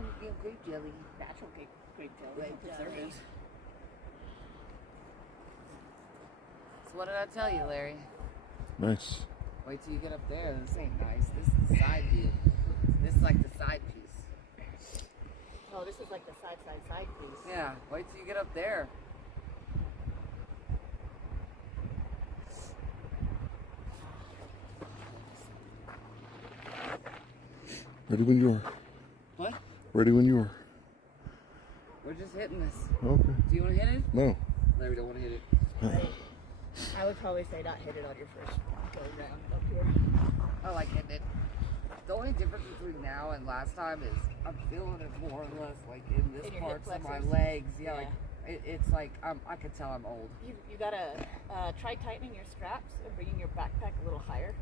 you get grape jelly. Natural grape jelly. Grape jelly. So what did I tell you, Larry? Nice. Wait till you get up there. This ain't nice. This is the side view. This is like the side piece. Oh, this is like the side piece. Yeah, wait till you get up there. Ready when you are. What? Ready when you are. We're just hitting this. Okay. Do you want to hit it? No. Larry don't want to hit it. I would probably say not hit it on your first go round up here. I like hitting it. The only difference between now and last time is I'm feeling it more or less like in this In your parts hip of my flexors? legs. Yeah, Yeah. like it's like I could tell I'm old. You gotta try tightening your straps and bringing your backpack a little higher,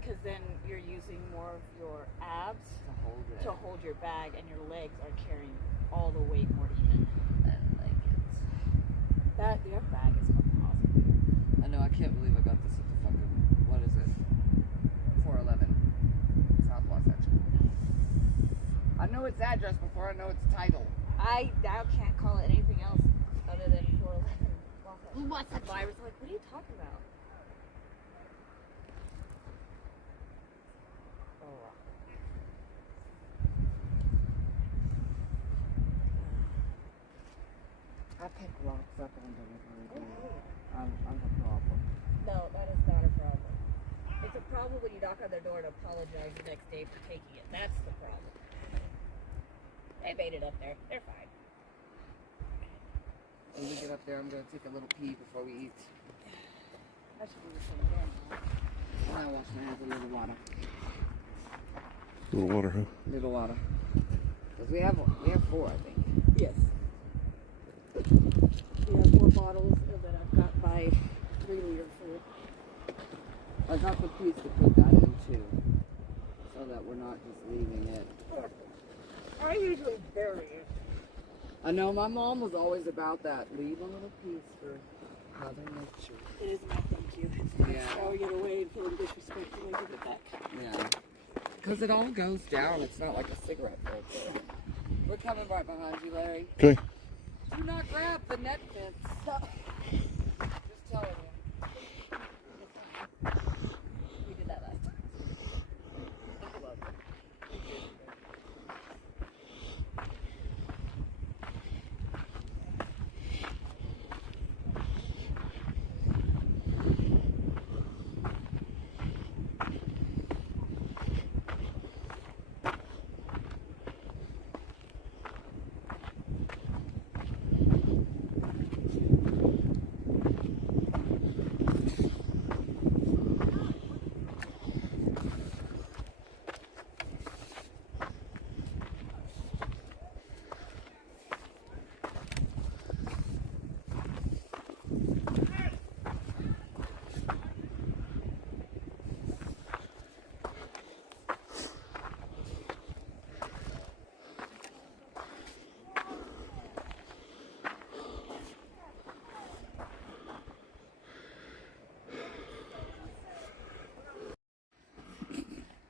because then you're using more of your abs To hold it. to hold your bag, and your legs are carrying all the weight more even. I like it. Your bag is fucking awesome. I know, I can't believe I got this at the fucking, what is it? 411 Southwest Section. I know its address before I know its title. I now can't call it anything else other than 411. What's that? I was like, what are you talking about? Oh, wow. I pick rocks up on delivery day. I'm a problem. No, that is not a problem. It's a problem when you knock on their door and apologize the next day for taking it. That's the problem. They made it up there. They're fine. When we get up there, I'm going to take a little pee before we eat. I should do the same again. And I wash my hands with a little water. Little water, huh? Little water. Because we have four, I think. Yes. We have 4 bottles that I've got my 3-liter full. I got the piece to put that in too. So that we're not just leaving it. I usually bury it. I know my mom was always about that. Leave a little piece for Mother Nature. It is my thank you. It's nice Yeah. throwing it away and feeling disrespectful when I give it back. Yeah. Because it all goes down. It's not like a cigarette filter. We're coming right behind you, Larry. Okay. Do not grab the net fence. Just telling you. We did that last time.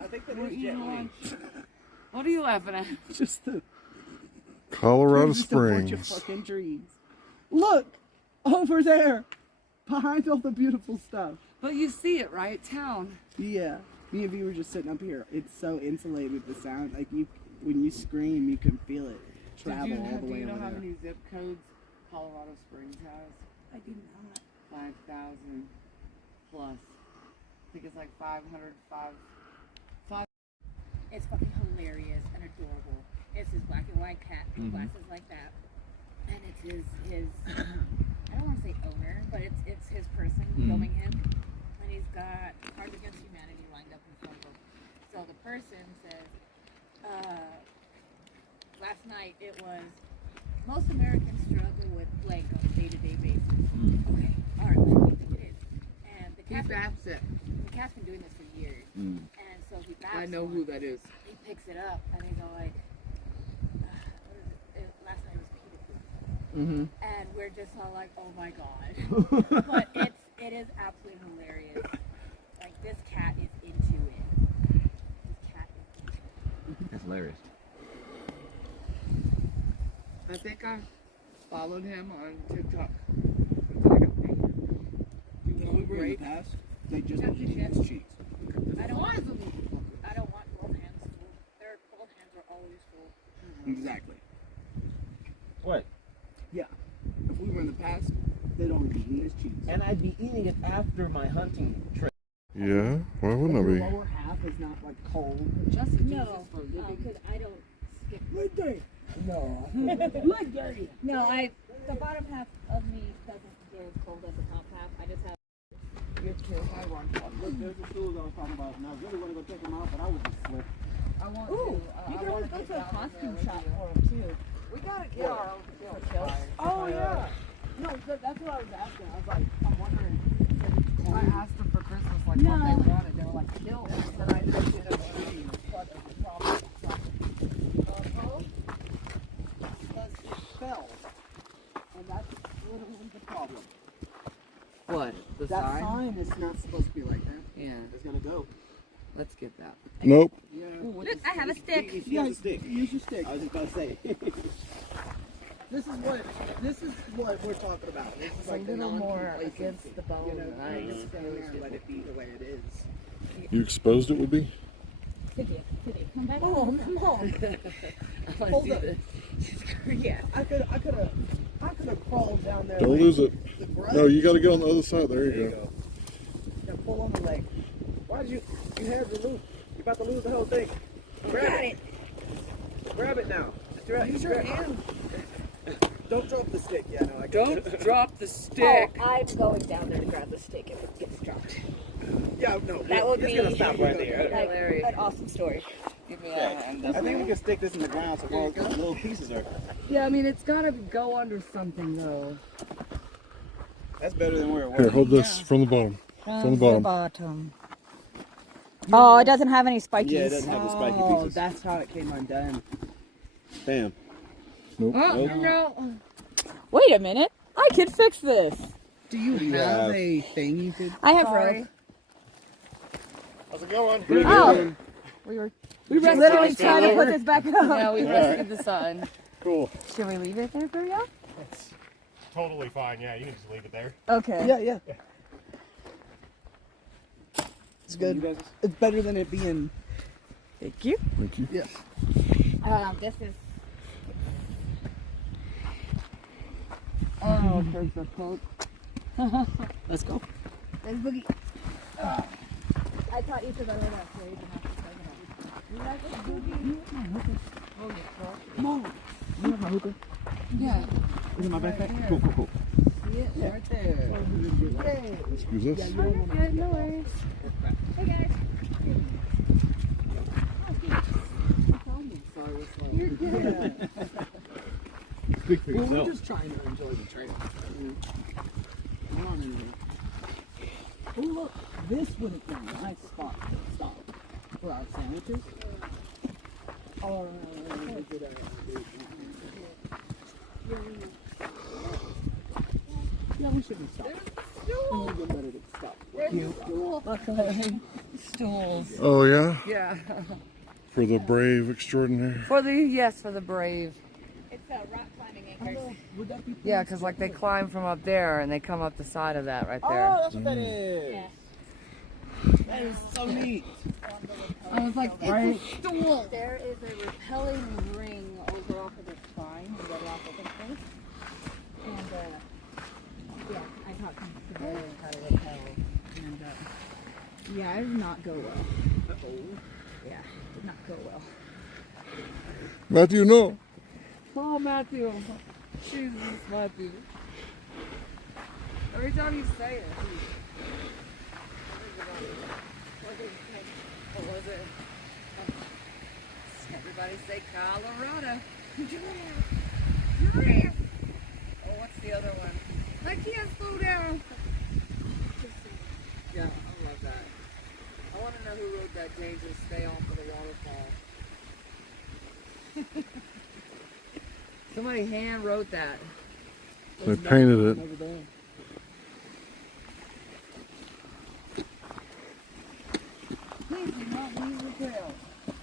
I think that is Jet Li. What are you laughing at? Just the Colorado just a bunch of Springs. fucking trees. Look over there, behind all the beautiful stuff. But you see it, right? Town. Yeah, me and V were just sitting up here. It's so insulated with the sound. Like when you scream, you can feel it travel all the Do way you know over how there. many zip codes Colorado Springs has? I do not. 5,000 plus. I think it's like 500, It's fucking hilarious and adorable. It's his black and white cat with glasses like that. And it's his I don't want to say owner, but it's his person filming him. And he's got Cards Against Humanity lined up in front of him. So the person says, last night it was, most Americans struggle with blank on a day-to-day basis. Okay, alright, what do you think it is? And the He cat's baps it. been doing this for years. And so he baps I know one. who that is. He picks it up and he's all like, what is it? Last night was pita food. And we're just all like, oh my god. But it is absolutely hilarious. Like, this cat is into it. This cat is into it. That's hilarious. I think I followed him on TikTok. When we were in the past, they just Touch your eat his chest. cheeks. I don't want both hands full. Their both hands are always full. Exactly. What? Yeah. If we were in the past, they'd only be eating his cheeks. And I'd be eating it after my hunting trip. Yeah, why wouldn't I The be? lower half is not like cold. Just No, because I don't skip. Leg day. No. Leg day. No, the bottom half of me doesn't get as cold as the top half. I just have. Look, there's the stools I was talking about, and I really want to go check them out, but I was just slip. I want Ooh, to. you I can want always to go get to a down costume there shop with for you. them too. We gotta get our own kills. Oh, yeah. No, that's what I was asking. I was like, I'm wondering. I asked them for Christmas like No. what they wanted. They were like kills, but I didn't get a tree. But the problem because it fell. And that's literally the problem. What? The That sign? sign is not supposed to be like that. Yeah. It's gonna go. Let's get that. Nope. Yeah. Look, I have a stick. Yeah, use your stick. I was just about to say. This is what we're talking about. This is It's like a the little more non-complacency. against the bone. You know, Nice. just stand there and let it be the way it is. You exposed it would be? Today, come back. Oh, come on. I wanna Hold see up. this. Yeah. I could have crawled down there. Don't like lose it. the brush. No, you got to get on the other side. There you go. And pull on the leg. Why'd you have the loop? You're about to lose the whole thing. Grab it. Grab it now. Use your hand. Don't drop the stick. Yeah, no, I Don't drop the stick. Oh, I'm going down there to grab the stick if it gets dropped. Yeah, no. That would it's be gonna stop right there. like Hilarious. an awesome story. Give me that hand. I think we can stick this in the ground so all the little pieces are. Yeah, I mean it's gotta go under something though. That's better than where it Here, was. hold this from the bottom. From the bottom. Oh, it doesn't have any spikies. Yeah, it doesn't have the spiky Oh, pieces. that's how it came undone. Bam. Nope. Oh, Nope. no. Wait a minute. I could fix this. Do you have a thing you could? I have Sorry. rope. How's it going? Oh, we literally trying to put this back up. Yeah, we rescued the sun. Cool. Should we leave it there for you? It's totally fine. Yeah, you can just leave it there. Okay. Yeah. It's good. It's better than it being. Thank you. Thank you. Yes. This is. Oh, there's the poke. Let's go. There's Boogie. I taught each of the little phrase and have to say it. You like this Boogie? Mom, you have my hookah? Yeah. Is it my backpack? Cool. See it? Right there. Excuse us. Oh, you're good. No worries. Hey guys. Speak for Well, we're yourself. just trying to enjoy the trail. Come on in here. Oh look, this would have been a nice spot to stop for our sandwiches. Or yeah, we shouldn't stop. We would have been better to stop. Stools. Oh, yeah? Yeah. For the brave extraordinaire. For the brave. It's rock climbing anchors. Would that be? Yeah, because like they climb from up there and they come up the side of that right Oh, there. that's what that is. Yeah. That is so neat. I was like, right. Stool. There is a repelling ring over off of the spine, the rock open place. And yeah, I taught him today how to repel. And yeah, it did not go well. Yeah, did not go well. Matthew, no. Oh, Matthew. Jesus, Matthew. Every time you say it. What was it? Everybody say Colorado. Oh, what's the other one? I can't slow down. Yeah, I love that. I want to know who wrote that dangerous stay off of the waterfall. Somebody hand wrote that. They painted it. Over there. Please do not leave the trail.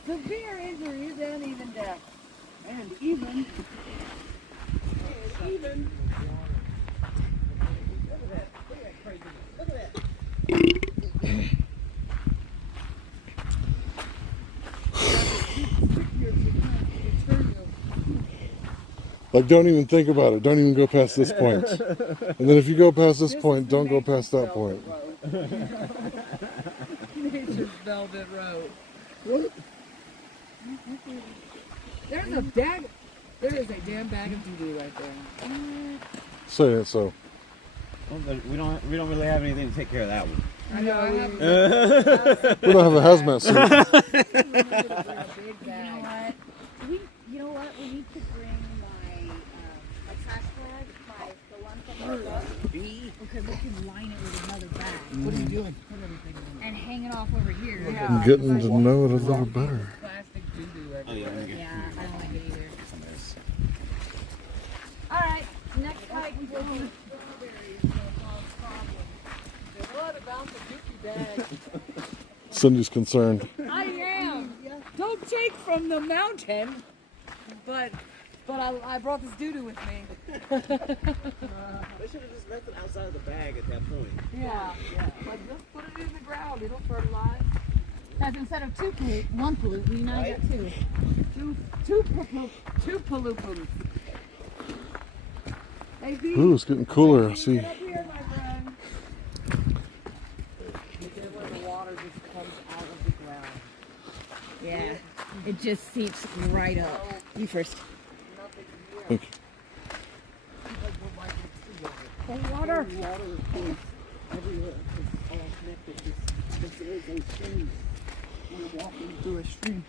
Severe injuries and even death. And even Like, don't even think about it. Don't even go past this point. And then if you go past this point, don't go past that point. Nature's Velvet Road. There's a bag. There is a damn bag of doo-doo right there. Say it so. Well, but we don't really have anything to take care of that one. I know. I have We don't have a hazmat suit. a big You know bag. what? You know what? We need to bring my trash bag, the one from the book, because we can line it with another bag What are you doing? and hang it off over here. I'm getting to know it a little better. Plastic doo-doo Oh, yeah, everywhere. Yeah, I don't like it either. All right, next hike will be strawberries. So cause problems. What about the dookie bag? Cindy's concerned. I am. Don't take from the mountain. But I brought this doo-doo with me. They should have just left it outside of the bag at that point. Yeah. But just put it in the ground. It'll fertilize. Guys, instead of one pollute, we now got two. Two pollutants. Hey, V. Ooh, it's getting cooler. I see. Get up here, my friend. Look at where the water just comes out of the ground. Yeah, it just seeps right up. You first. Thank you. The water. Water is close everywhere. It's all connected. There is a stream. We're walking through a stream.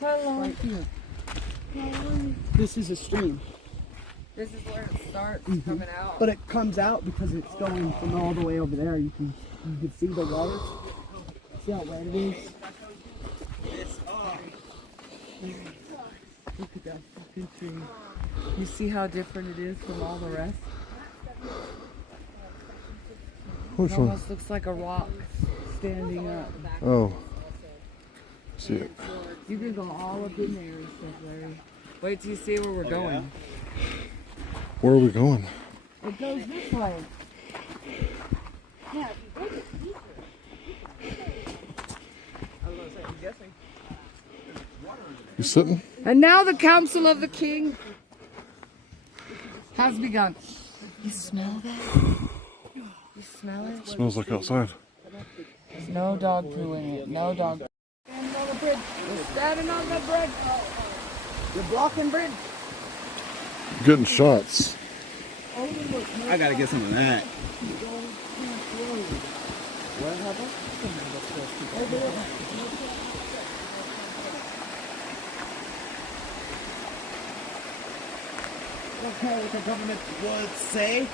Hello. Right here. This is a stream. This is where it starts coming out. But it comes out because it's going from all the way over there. You can see the water. See how wet it is? Look at that fucking tree. You see how different it is from all the rest? Which It one? almost looks like a rock standing up. Oh. See it. You can go all up in there and stuff, Larry. Wait till you see where we're going. Where are we going? It goes this way. Yeah, if you take it deeper. You sitting? And now the council of the king has begun. You smell that? You smell it? Smells like outside. There's no dog poo in it. No dog. Standing on the bridge. We're standing on the bridge. You're blocking bridge. Getting shots. I gotta get some of that. Okay, what the government would say.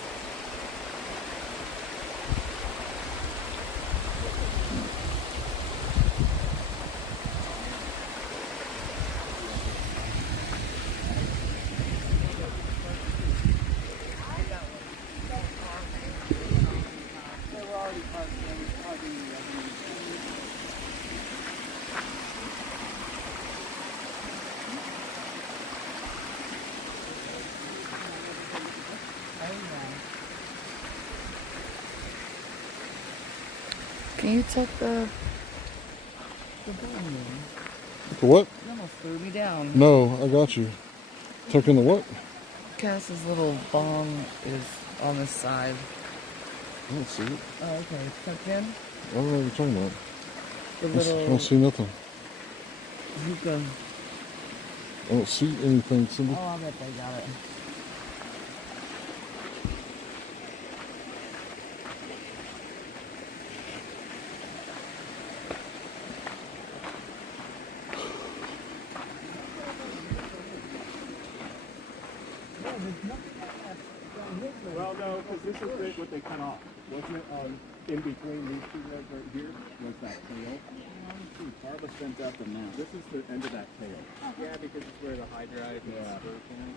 Can you tuck the The what? You almost threw me down. No, I got you. Tuck in the what? Cass's little bong is on the side. I don't see it. Oh, okay. It's tucked in. I don't know what you're talking about. The I don't little see nothing. hookah. I don't see anything, Cindy. Oh, I bet they got it. Well, no, because this is what they cut off. Wasn't it in between these two legs right here was that tail? Barbara sent out the map. This is the end of that tail. Yeah, because it's where the high drive and Yeah. spur can.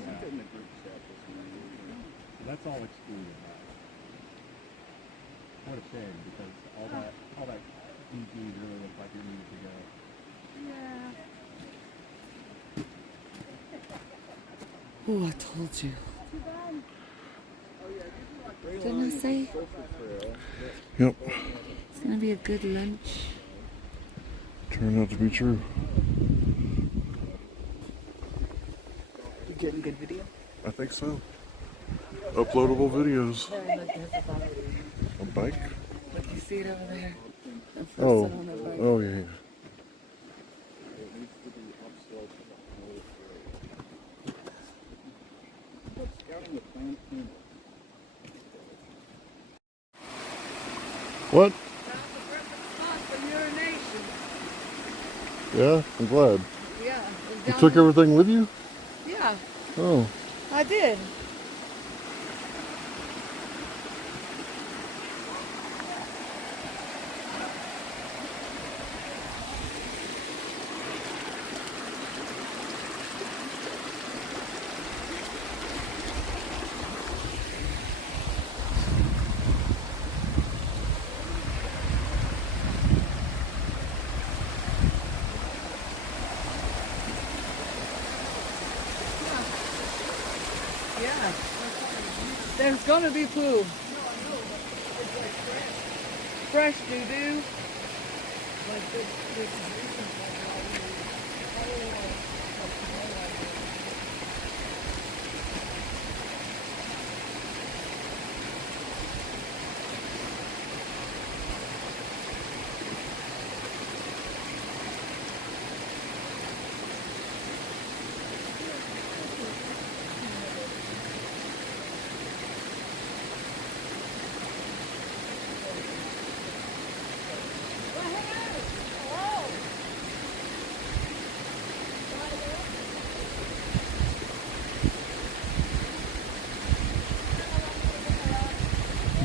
Yeah. In the group chat this morning. So that's all excluded now. What a shame, because all that DG really looks like it needs to go. Oh, I told you. Didn't I say? Yep. It's gonna be a good lunch. Turned out to be true. some good video? I think so. Uploadable videos. A bike? Look, you see it over there? That person Oh. on that bike. Oh, yeah. Scouting the plant cleanup. What? Found the perfect spot for urination. Yeah, I'm glad. Yeah. You took everything with you? Yeah, Oh. I did. Yeah. There's gonna be poo. Fresh doo-doo.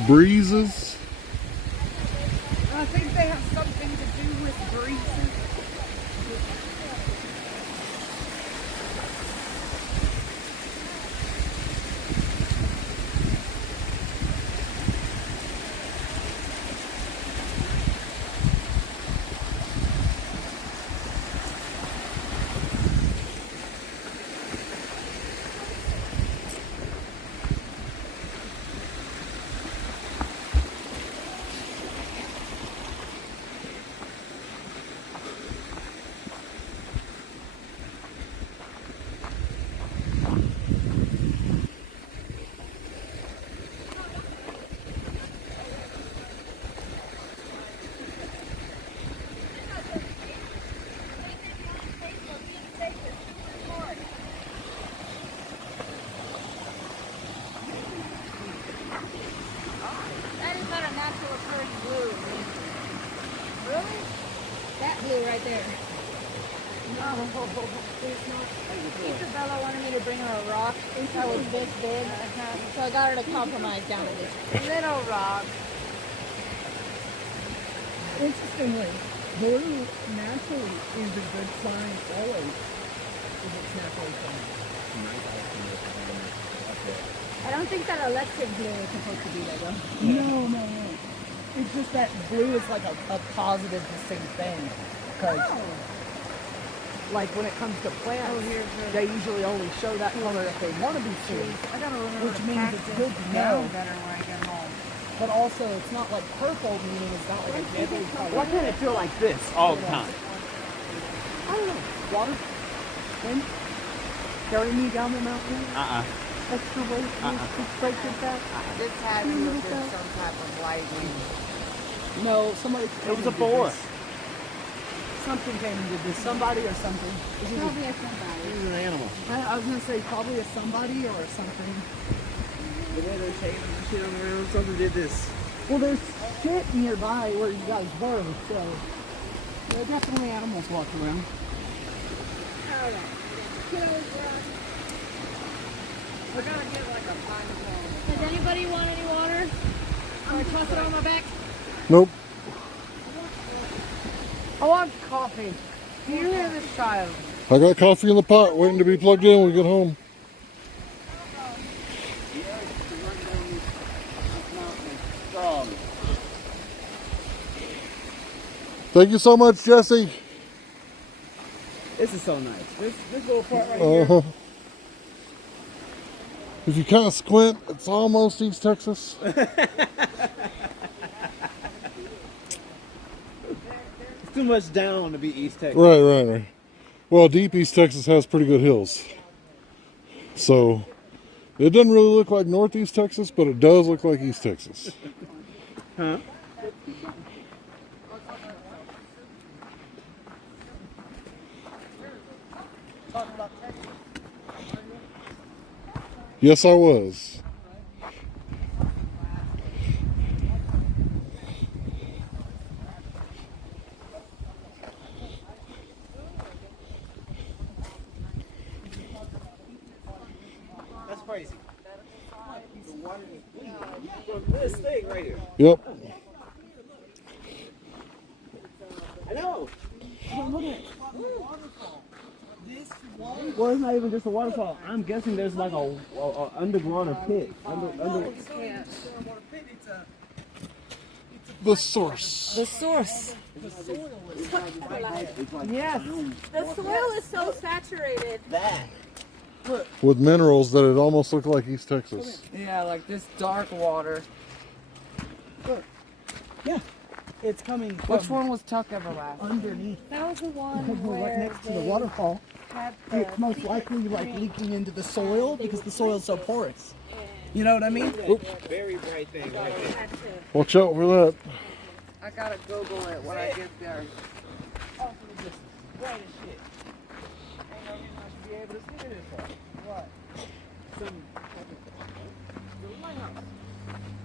Breezes? I think they have something to do with breezes. That is not a natural occurring blue. Really? That blue right there. Isabella wanted me to bring her a rock that was this big, so I got her to compromise down to this little rock. Interestingly, blue naturally is a good sign always if it's naturally found. I don't think that electric blue is supposed to be there though. No. It's just that blue is like a positive, distinct thing. Because, like, when it comes to plants, they usually only show that color if they want to be seen. I gotta remember Which means it's good to know. better when I get home. But also, it's not like purple, meaning it's not like a deadly color. Why can't it feel like this all the time? I don't know. Water? Wind? Carry me down the mountain? Extra weight? Straight to that? This had to have been some type of lightning. No, somebody. It was a boar. Something came and did this. Somebody or something. Probably a somebody. This is an animal. I was gonna say probably a somebody or something. The way they're shaving and shit on the ground, something did this. Well, there's shit nearby where you guys were, so there are definitely animals walking around. We're gonna get like a pint of water. Does anybody want any water? Or toss it on my back? Nope. I want coffee. Do you hear this child? I got coffee in the pot waiting to be plugged in when we get home. Thank you so much, Jesse. This is so nice. This little part right here. Uh-huh. If you kind of squint, it's almost East Texas. It's too much down to be East Texas. Right. Well, deep East Texas has pretty good hills. So it doesn't really look like Northeast Texas, but it does look like East Texas. Huh? Yes, I was. That's crazy. The water is clean. From this thing right here. Yep. I know. Well, it's not even just a waterfall. I'm guessing there's like a underground pit. The source. The source. Yes. The soil is so saturated. That. With minerals that it almost looked like East Texas. Yeah, like this dark water. Yeah, it's coming Which from one was Tuck Everlast? underneath. That was the one Because we're right where next to the they waterfall. had It's the most secret likely like drink leaking into the soil because the soil's so porous. and You know what I mean? That very bright thing they right there. had to Watch out for that. I gotta Google it when I get there. Oh, for this bright as shit. Ain't no reason I should be able to see this for. What? Some the lighthouse.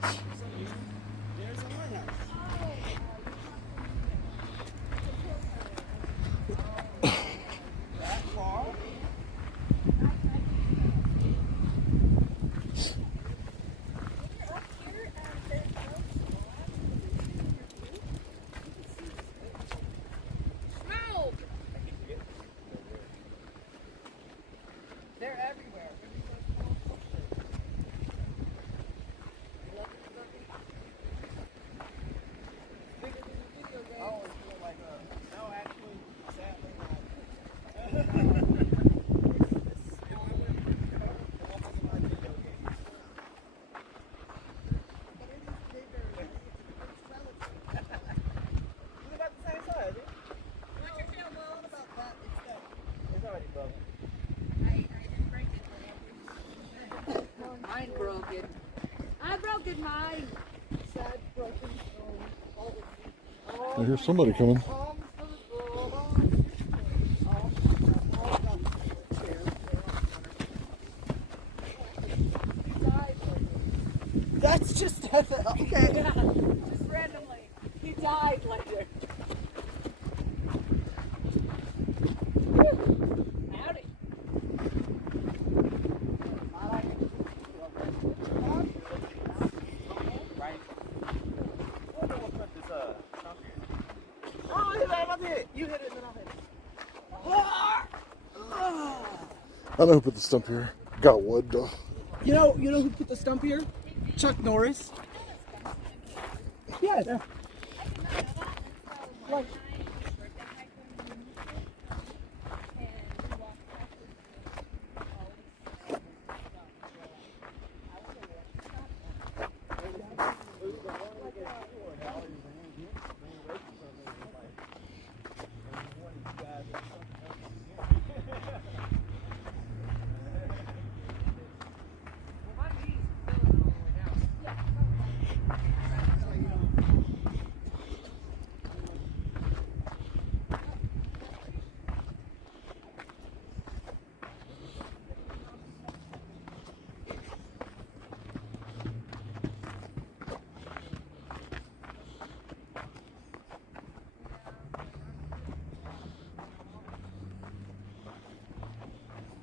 For some reason, there's a lighthouse. That far? smoke. They're everywhere. Mine broken. I broken mine. I hear somebody coming. That's just okay. Yeah, just randomly. He died later. Howdy. Oh, I hit it. You hit it and then I'll hit it. I know who put the stump here. Got wood. You know who put the stump here? Chuck Norris. Yeah. Like,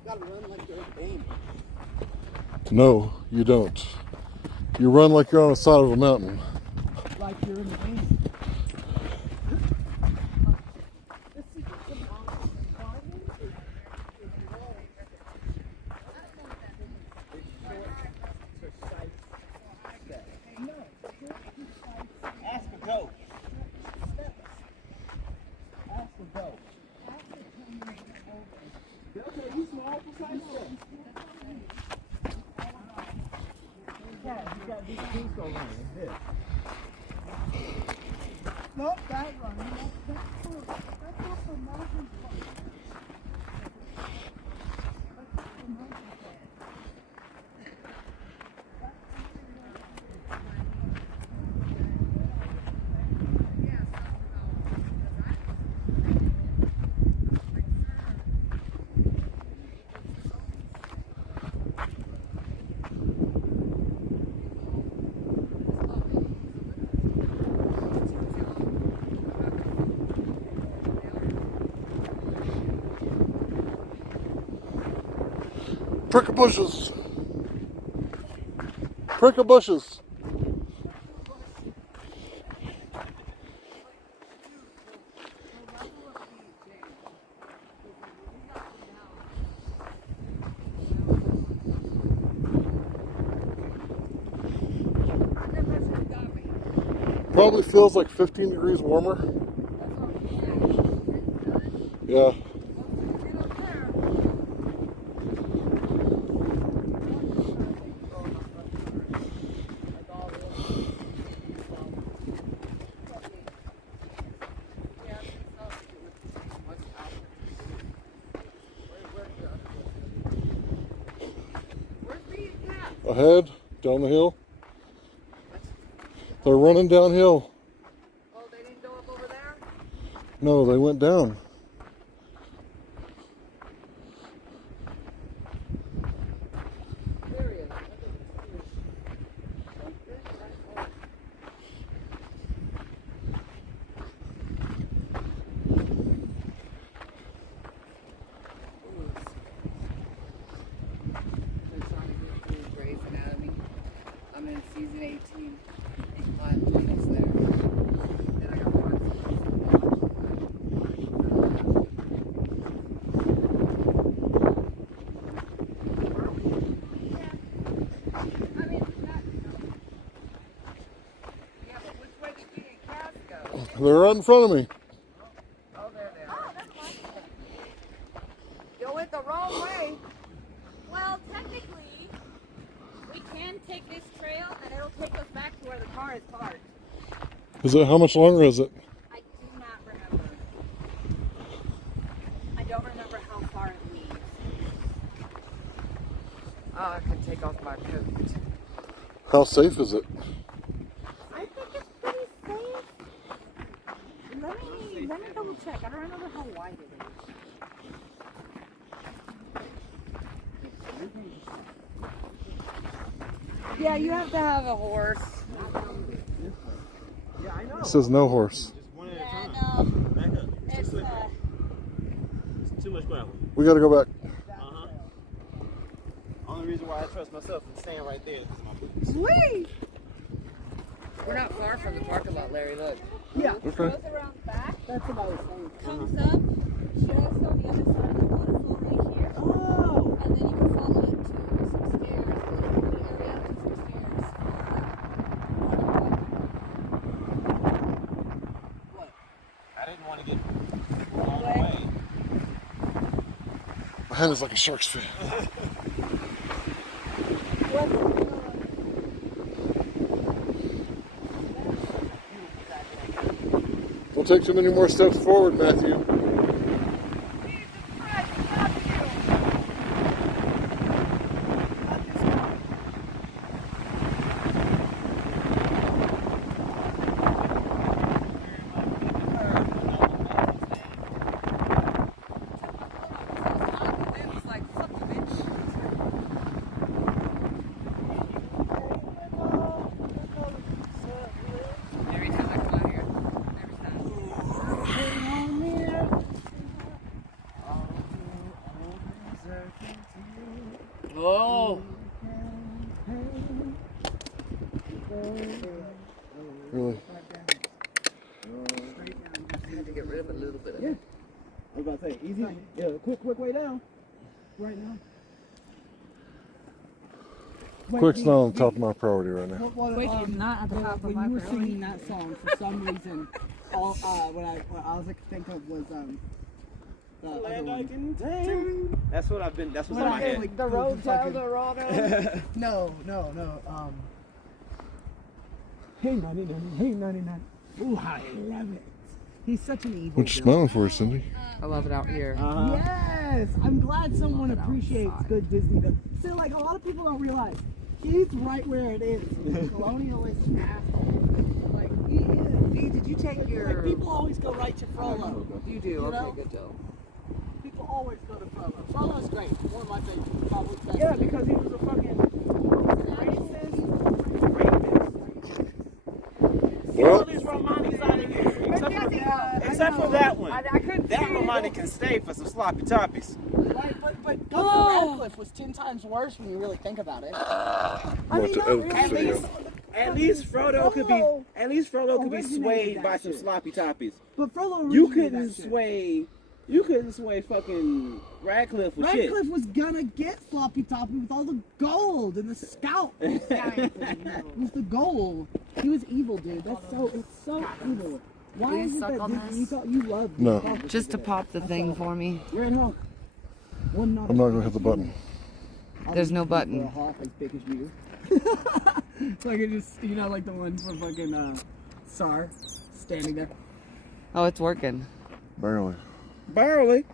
gotta run like you're in pain. No, you don't. You run like you're on the side of a mountain. Like you're in pain. Ask a goat. Ask the goat. They'll tell you small, precise steps. Yeah, you got these things going on. This. Nope, that one. That's not the mountain part. That's the mountain part. Prickle bushes. Prickle bushes. Probably feels like 15 degrees warmer. Yeah. Ahead, down the hill. They're running downhill. Oh, they didn't go up over there? No, they went down. There he is. They're trying to get through Grey's Anatomy. I'm in season 18. 5 minutes there. Then I got 5 Yeah, but which way did you and Cass go? They're right in front of me. Oh, there they are. You went the wrong way. Well, technically, we can take this trail and it'll take us back to where the car is parked. Is it, how much longer is it? I do not remember. I don't remember how far it leads. Oh, I can take off my coat. How safe is it? I think it's pretty safe. Let me double check. I don't remember how wide it is. Yeah, you have to have a horse. Yeah, I know. It says no horse. Just one at a Yeah, time. no. Back up. It's too It's slippery. It's too much gravel. We gotta go back. Only reason why I trust myself is staying right there is my boots. Sweet! We're not far from the parking lot, Larry. Look. Yeah, Okay. goes around back, that's what I was saying. comes up, just on the other side of the waterfall right here, Oh, and then you can follow it to some stairs, a little bit area, to some stairs. I didn't want to get blown away. My hand is like a shark's fin. Don't take too many more steps forward, Matthew. It was like, fuck you, bitch. Every time I come out here, every time. Oh! Really? I had to get rid of a little bit of Yeah. it. I was about to say, easy. Yeah, quick way down. Right now. Quick's not on top of my priority right now. Quick is not at the top of my When you were singing that song, for some reason, all what I was thinking of was the other one. That's what I've been. That's what's What in my I- head. like, The road to fucking- Eldorado. No. Hey 99, hey 99. Ooh, I love it. He's such an evil. What you smiling for, Cindy? I love it out here. Yes, I'm glad someone Love it appreciates outside. good Disney. So, like, a lot of people don't realize he's right where it is. He's a colonialist asshole. Like, he is. Dee, did you take your... Like, people always go right to Frollo. You do, You okay, know? good job. People always go to Frollo. Frollo's great. One of my favorites. Probably best. Yeah, because he was a fucking Well, all these Romanis out of here. Except for that one. I couldn't That Romani can stay for some sloppy toppies. Right, but Governor Radcliffe was 10 times worse when you really think about it. Watch it edit this video. At least Frodo could be. At least Frodo could be originated swayed that by some shit. sloppy toppies. But Frodo You originated couldn't that shit. sway. You couldn't sway fucking Radcliffe with shit. Radcliffe was gonna get Floppy Toppy with all the gold and the scalp. It was the gold. He was evil, dude. It's so evil. Why Please is it suck that on Disney, this. you thought you loved No. Hulk? Just to pop the thing for me. You're in Hulk. One not I'm not gonna hit the button. There's no For a button. Hulk as big as you. Like it just, you know, like the ones from fucking SAR standing there. Oh, it's working. Barely. Barely.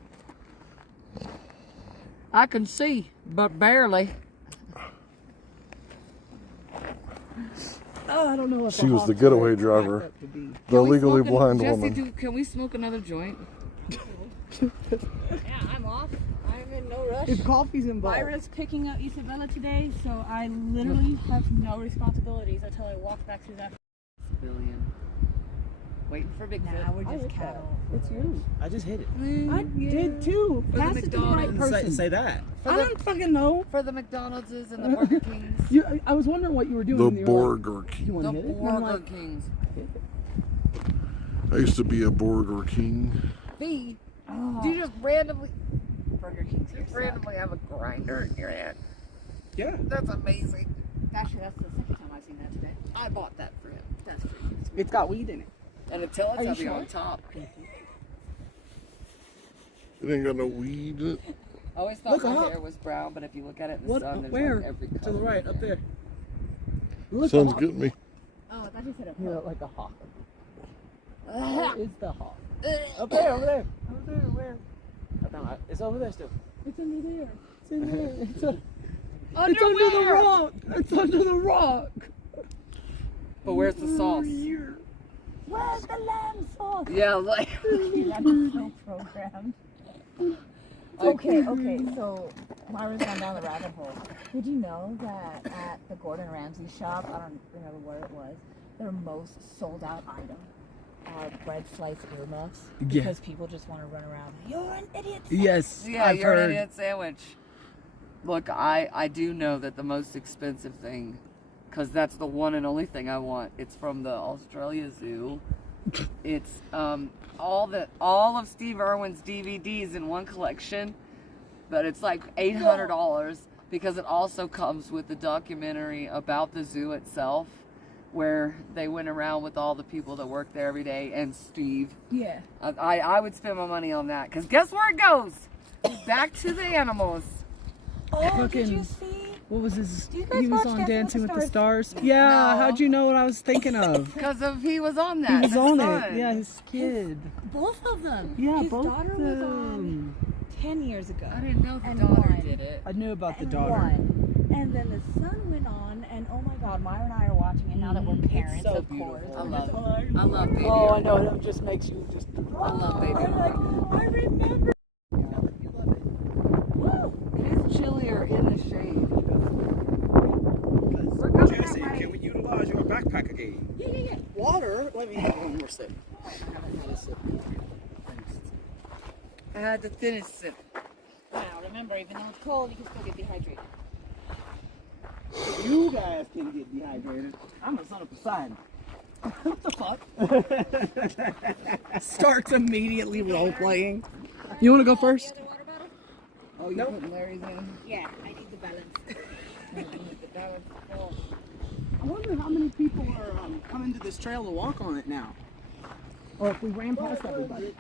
I can see, but barely. Oh, I don't know if She a was the Hulk's getaway very driver. cracked up to be. The legally blind Jesse, woman. can we smoke another joint? Yeah, I'm off. I'm in no rush. If coffee's involved. Myra's picking up Isabella today, so I literally have no responsibilities until I walk back through that. Billion. Waiting for Big Now we're just cattle. It's you. I just hit it. I did too. For the Pass it to the right McDonald's. person. Say that. I don't fucking know. For the McDonald's and the Burger Kings. I was wondering what you were doing. The and you were like, Burger King. You want The to hit it? And I'm Burger like, Kings. I used to be a Burger King. B. Do you just randomly Burger Kings randomly have a grinder in your hand? Yeah. That's amazing. Actually, that's the second time I've seen that today. I bought that for him. That's free. it's got weed in it. And until it's Are you heavy sure? on top. It ain't got no weed in it. I always thought Look my up. hair was brown, but if you look at it in the What? sun, there's Where? like every color. To the right, in up there. there. Look Sun's up. getting me. Oh, I thought you said a You know, like a hawk. Ah. Where is the hawk? Up there, over there. Over there, where? No, it's over there still. It's under there. It's in there. It's under Underwear! the rock. It's under the rock. But where's the sauce? Here. Where's the lamb sauce? Yeah, like That's so programmed. Okay, so Myra's gone down the rabbit hole. Did you know that at the Gordon Ramsay shop, I don't remember where it was, their most sold out item are bread slice earmuffs? Yeah. Because people just want to run around, you're an idiot. Yes. yeah, I've you're heard. an idiot sandwich. Look, I do know that the most expensive thing, because that's the one and only thing I want. It's from the Australia Zoo. It's all of Steve Irwin's DVDs in one collection, but it's like $800 because it also comes with the documentary about the zoo itself, where they went around with all the people that work there every day and Steve. Yeah. I would spend my money on that, because guess where it goes? Back to the animals. Oh, did Fucking- you see? What was his? Do you guys He was watch on Dancing with the Stars. Yeah. No. How'd you know what I was thinking of? Because he was on that. He was his on son. it. Yeah, his kid. Both of them. Yeah, His both daughter of was on them. 10 years ago. I didn't know the And daughter one. did it. I knew about the And daughter. won. And then the son went on, and oh my God, Myra and I are watching it now that we're parents, so of beautiful. course. I love baby. Oh, I know. It just makes you just. I love baby. I remember. It's chillier in the shade. Jesse, can we utilize your backpack again? Water. Let me have one more sip. I had to finish it. Now, remember, even though it's cold, you can still get dehydrated. You guys can get dehydrated. I'm a son of Poseidon. What the fuck? Starts immediately role playing. You want to go first? The other water bottle? Oh, you Putting Larry's in. Yeah, I need the balance. I wonder how many people are coming to this trail to walk on it now. Or if we ran past everybody.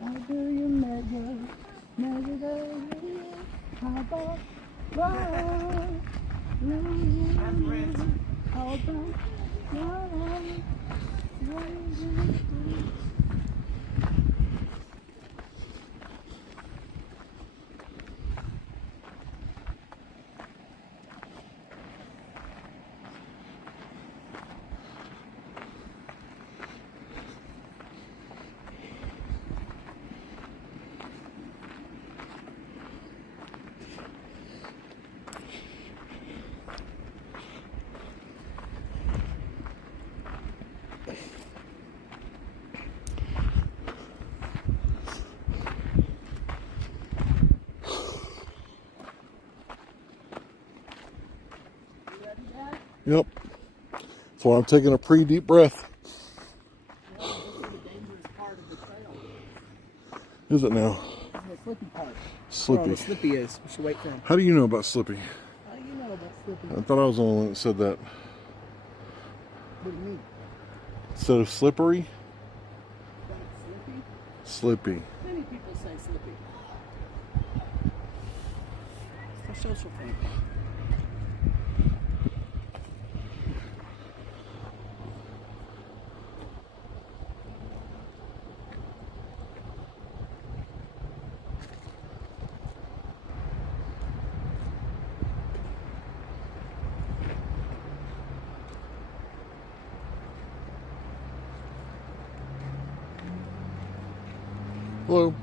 How do you measure the how about love? How about love? Yep. That's why I'm taking a pretty deep breath. This is the dangerous part of the trail. Is it now? This is the slippy part. Where all Slippy. the slippy is. We should wait for him. How do you know about Slippy? How do you know about slippy? I thought I was the only one that said that. What do you mean? Instead of slippery, Slippy? Slippy. Many people say slippy. It's the social thing. Hello.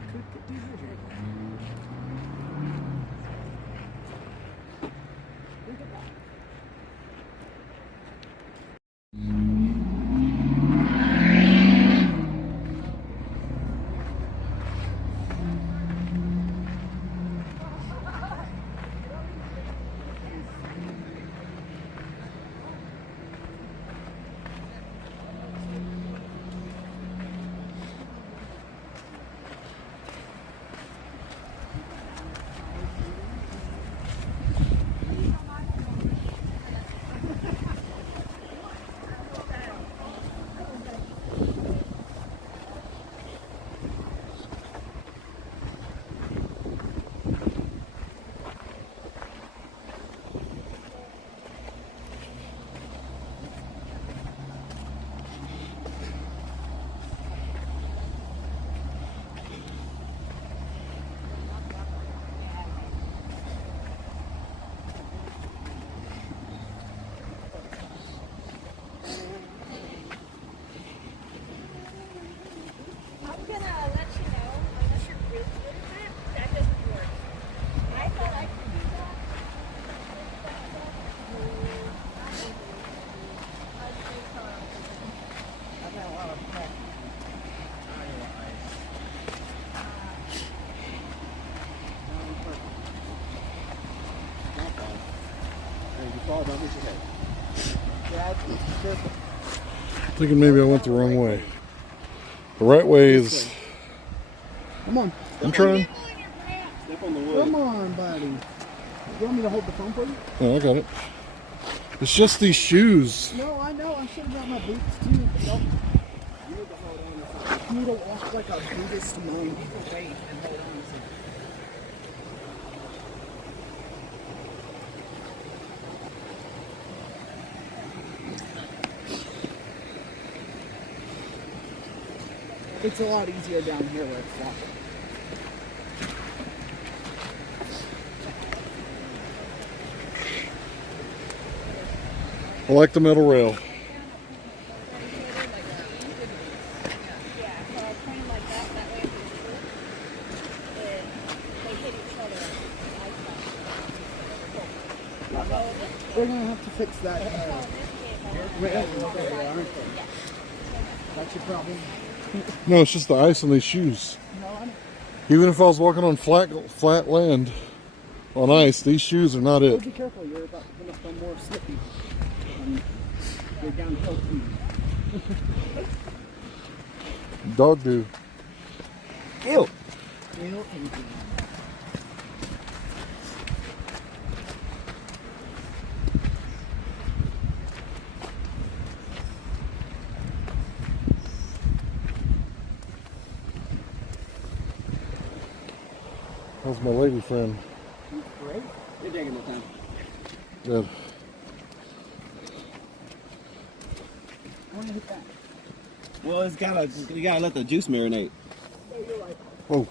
Thinking maybe I went the wrong way. The right way is. Come on. I'm trying. Step on the wood. Come on, buddy. You want me to hold the phone for you? Oh, I got it. It's just these shoes. No, I know. I should have got my boots too. But don't. You need to walk like a Buddhist monk. Wait and hold on to it. It's a lot easier down here where it's flat. I like the metal rail. We're gonna have to fix that rail over there, aren't we? That's your problem. No, it's just the ice on these shoes. No, I don't. Even if I was walking on flat land on ice, these shoes are not Oh, it. be careful, you're about to become more slippy. You're down to Dog do. Ew. How's my lady friend? Great. You're taking the time. Good. I want to hit that. Well, you gotta let the juice marinate. Yeah, you're right. Oh.